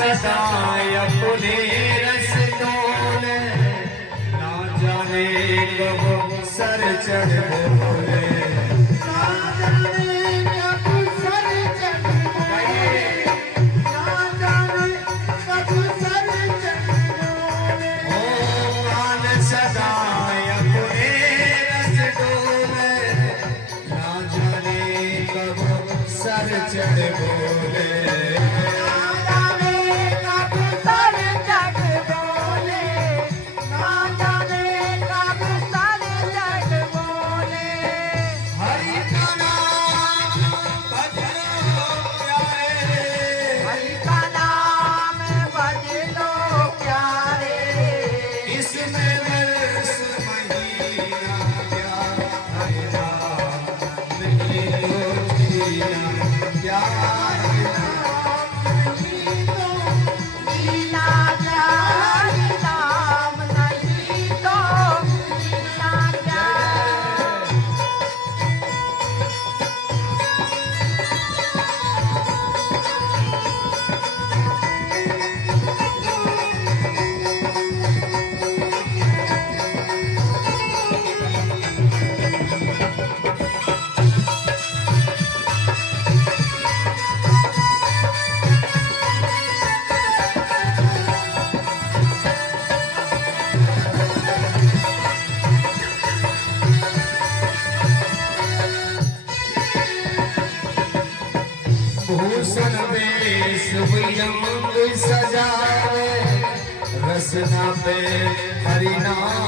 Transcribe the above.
सदाय अपने रस डोले, ना जाने कब सर चढ़ बोले, ना जाने कब सर चढ़ बोले, ना जाने कब सर चढ़ बोले। ओ कान सदाय अपने रस डोले, ना जाने कब सर चढ़ बोले, भूषण वेश विलंब सजाए, रसना पे हरि नाम